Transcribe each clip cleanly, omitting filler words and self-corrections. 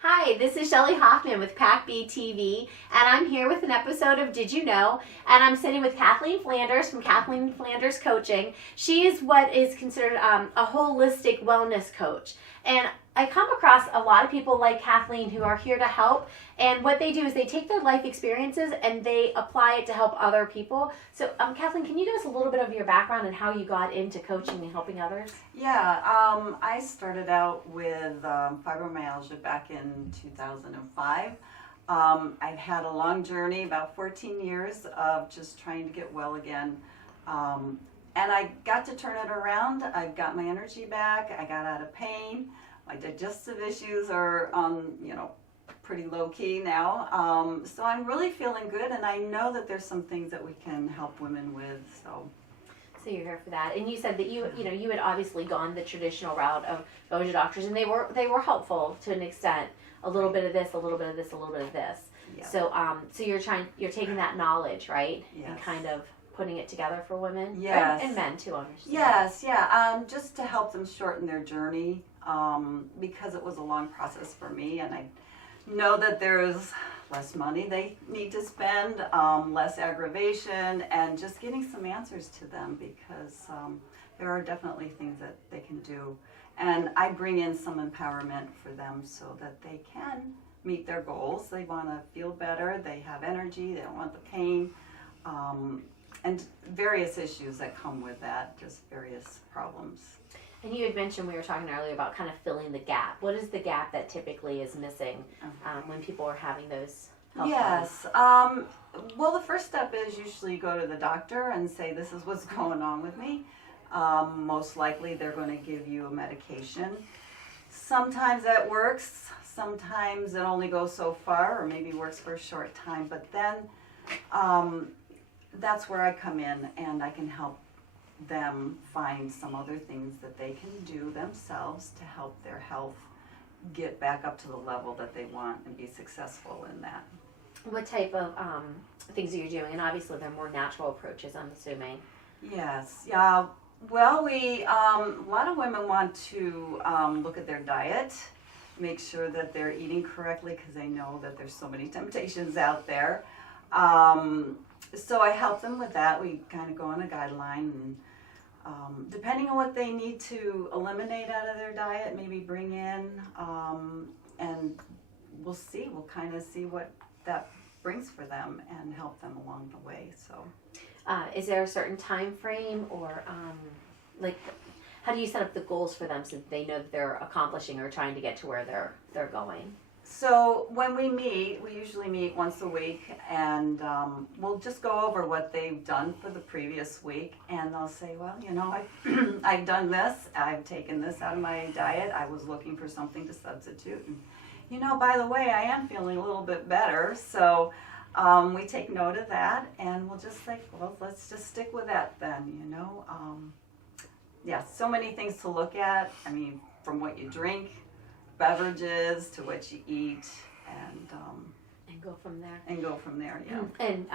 Hi, this is Shelley Hoffman with PAC-B TV, and I'm here with an episode of Did You Know? And I'm sitting with Kathleen Flanders from Kathleen Flanders Coaching. She is what is considered a holistic wellness coach. And I come across a lot of people like Kathleen who are here to help, and what they do is they take their life experiences and they apply it to help other people. So, Kathleen, can you give us a little bit of your background and how you got into coaching and helping others? Yeah, I started out with fibromyalgia back in 2005. I've had a long journey, about 14 years of just trying to get well again. And I got to turn it around. I got my energy back. I got out of pain. My digestive issues are pretty low key now. So I'm really feeling good, and I know that there's some things that we can help women with. So you're here for that, and you said that you had obviously gone the traditional route of going to doctors, and they were helpful to an extent. A little bit of this, a little bit of this, a little bit of this. Yeah. So you're taking that knowledge, right, Yes. and kind of putting it together for women, yes, and men too. Understand? Yes, yeah, just to help them shorten their journey, because it was a long process for me, and I know that there's less money they need to spend, less aggravation, and just getting some answers to them, because there are definitely things that they can do. And I bring in some empowerment for them so that they can meet their goals. They want to feel better, they have energy, they don't want the pain, and various issues that come with that, just various problems. And you had mentioned, we were talking earlier about kind of filling the gap. What is the gap that typically is missing when people are having those health Yes. Well, the first step is usually you go to the doctor and say, this is what's going on with me. Most likely they're going to give you a medication. Sometimes that works. Sometimes it only goes so far, or maybe works for a short time. But then that's where I come in, and I can help them find some other things that they can do themselves to help their health get back up to the level that they want and be successful in that. What type of things are you doing? And obviously they're more natural approaches, I'm assuming. Yes. Yeah. Well, we a lot of women want to look at their diet, make sure that they're eating correctly, because they know that there's so many temptations out there. So I help them with that. We kind of go on a guideline, and depending on what they need to eliminate out of their diet, maybe bring in, and we'll see. We'll kind of see what that brings for them and help them along the way. So, is there a certain time frame, or how do you set up the goals for them so they know that they're accomplishing or trying to get to where they're going? So when we meet, we usually meet once a week, and we'll just go over what they've done for the previous week, and they'll say, well, I've done this, I've taken this out of my diet, I was looking for something to substitute, and by the way, I am feeling a little bit better. So we take note of that, and we'll just say, well, let's just stick with that then, Yeah, so many things to look at. I mean, from what you drink, beverages, to what you eat, and go from there. Yeah. And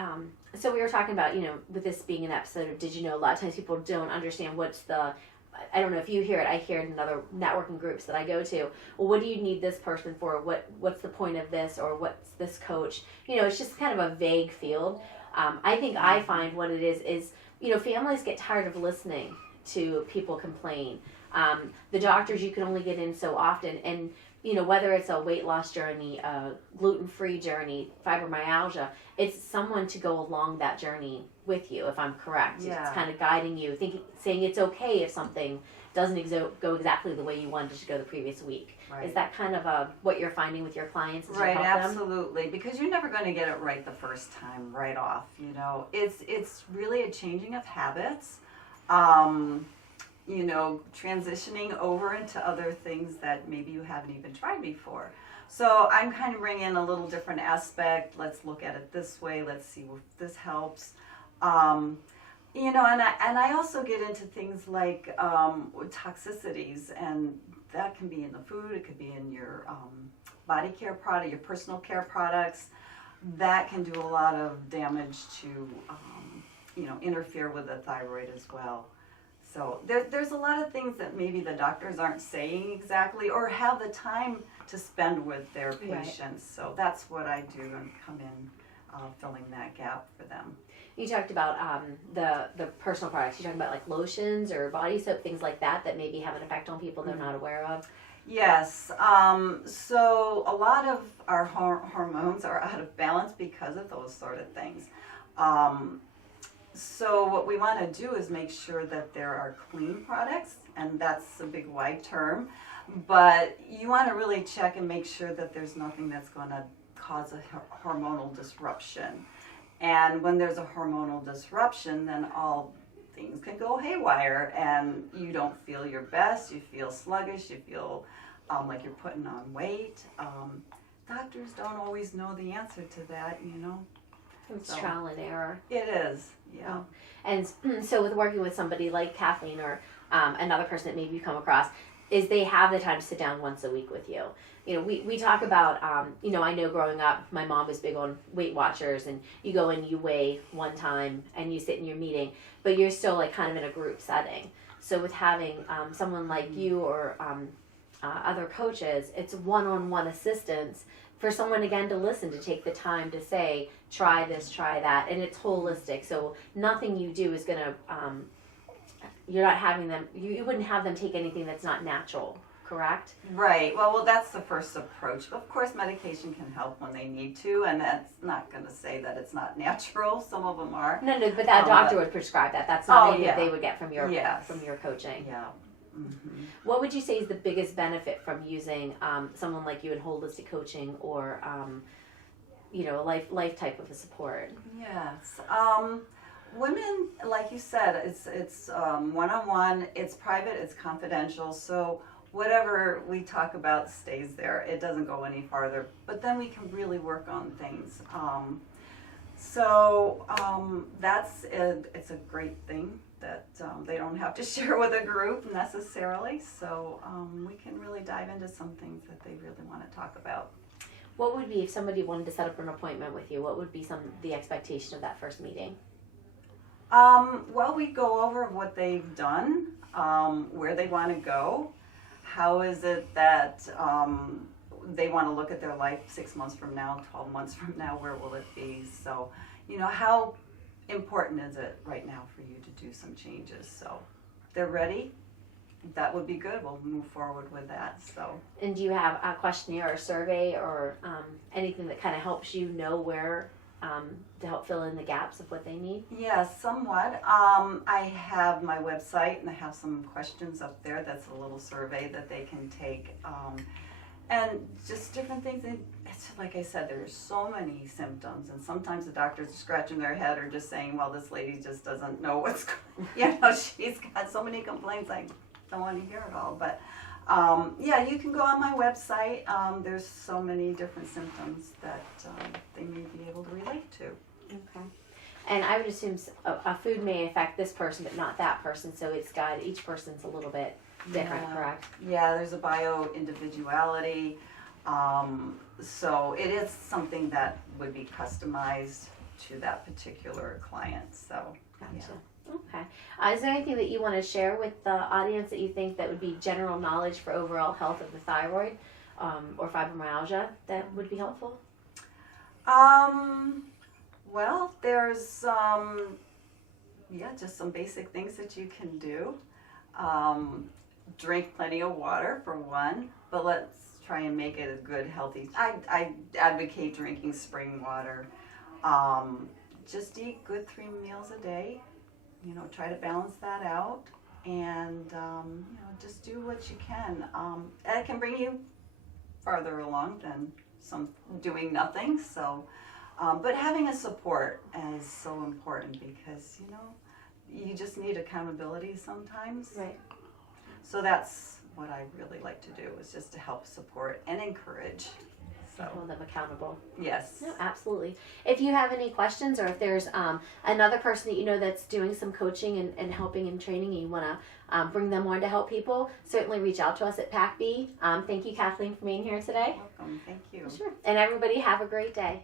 so we were talking about, with this being an episode of Did You Know, a lot of times people don't understand I don't know if you hear it, I hear it in other networking groups that I go to. Well, what do you need this person for? What's the point of this? Or what's this coach? It's just kind of a vague field. I think I find what it is, families get tired of listening to people complain. The doctors, you can only get in so often, and whether it's a weight loss journey, a gluten-free journey, fibromyalgia, it's someone to go along that journey with you, if I'm correct. Yeah. It's kind of guiding you, saying it's okay if something doesn't go exactly the way you wanted it to go the previous week. Right. Is that kind of what you're finding with your clients as Right, you help them? absolutely, because you're never going to get it right the first time, right off. It's really a changing of habits. Transitioning over into other things that maybe you haven't even tried before. So I'm kind of bringing in a little different aspect. Let's look at it this way. Let's see if this helps. And I also get into things like toxicities, and that can be in the food. It could be in your body care product, your personal care products. That can do a lot of damage to, interfere with the thyroid as well. So there's a lot of things that maybe the doctors aren't saying exactly or have the time to spend with their patients. Right. So that's what I do and come in filling that gap for them. You talked about the personal products. You talking about like lotions or body soap, things like that maybe have an effect on people they're not aware of? Yes. So a lot of our hormones are out of balance because of those sort of things. So what we want to do is make sure that there are clean products, and that's a big wide term, but you want to really check and make sure that there's nothing that's going to cause a hormonal disruption. And when there's a hormonal disruption, then all things can go haywire, and you don't feel your best, you feel sluggish, you feel like you're putting on weight. Doctors don't always know the answer to that, you know. It's trial and error. It is, yeah. And so with working with somebody like Kathleen or another person that maybe you come across, is they have the time to sit down once a week with you. You know, we talk about, you know, I know growing up, my mom was big on Weight Watchers, and you go and you weigh one time and you sit in your meeting, but you're still like kind of in a group setting. So with having someone like you or other coaches, it's one-on-one assistance for someone, again, to listen, to take the time to say, try this, try that, and it's holistic. So nothing you do is going to, you're not having them, you wouldn't have them take anything that's not natural, correct? Right. Well, that's the first approach. Of course, medication can help when they need to, and that's not going to say that it's not natural. Some of them are. No, but that doctor would prescribe that. That's not anything that they would get from your coaching. Yeah. Mm-hmm. What would you say is the biggest benefit from using someone like you in holistic coaching or, you know, a life type of a support? Yes. Women, like you said, it's one-on-one, it's private, it's confidential, so whatever we talk about stays there. It doesn't go any farther, but then we can really work on things. It's a great thing that they don't have to share with a group necessarily, so we can really dive into some things that they really want to talk about. What would be, if somebody wanted to set up an appointment with you, what would be the expectation of that first meeting? Well, we go over what they've done, where they want to go, how is it that they want to look at their life 6 months from now, 12 months from now, where will it be? So, you know, how important is it right now for you to do some changes? So, if they're ready, that would be good. We'll move forward with that. So. And do you have a questionnaire or survey or anything that kind of helps you know where to help fill in the gaps of what they need? Yes, somewhat. I have my website, and I have some questions up there. That's a little survey that they can take. And just different things. It's like I said, there's so many symptoms, and sometimes the doctors are scratching their head or just saying, well, this lady just doesn't know what's going on. You know, she's got so many complaints, I don't want to hear it all. But yeah, you can go on my website. There's so many different symptoms that they may be able to relate to. Okay. And I would assume a food may affect this person, but not that person. So it's got, each person's a little bit different, correct? Yeah, there's a bio-individuality. So it is something that would be customized to that particular client. So, gotcha. Yeah. Okay. Is there anything that you want to share with the audience that you think that would be general knowledge for overall health of the thyroid or fibromyalgia that would be helpful? Well, there's just some basic things that you can do. Drink plenty of water for one, but let's try and make it a good, healthy. I advocate drinking spring water. Just eat good 3 meals a day. You know, try to balance that out, and you know, just do what you can. It can bring you farther along than some doing nothing. So, but having a support is so important because you know you just need accountability sometimes. Right. So that's what I really like to do, is just to help support and encourage. So. Hold them accountable. Yes. No, absolutely. If you have any questions, or if there's another person that you know that's doing some coaching and helping and training, and you want to bring them on to help people, certainly reach out to us at PAC-B. Thank you, Kathleen, for being here today. Welcome. Thank you. Sure. And everybody have a great day.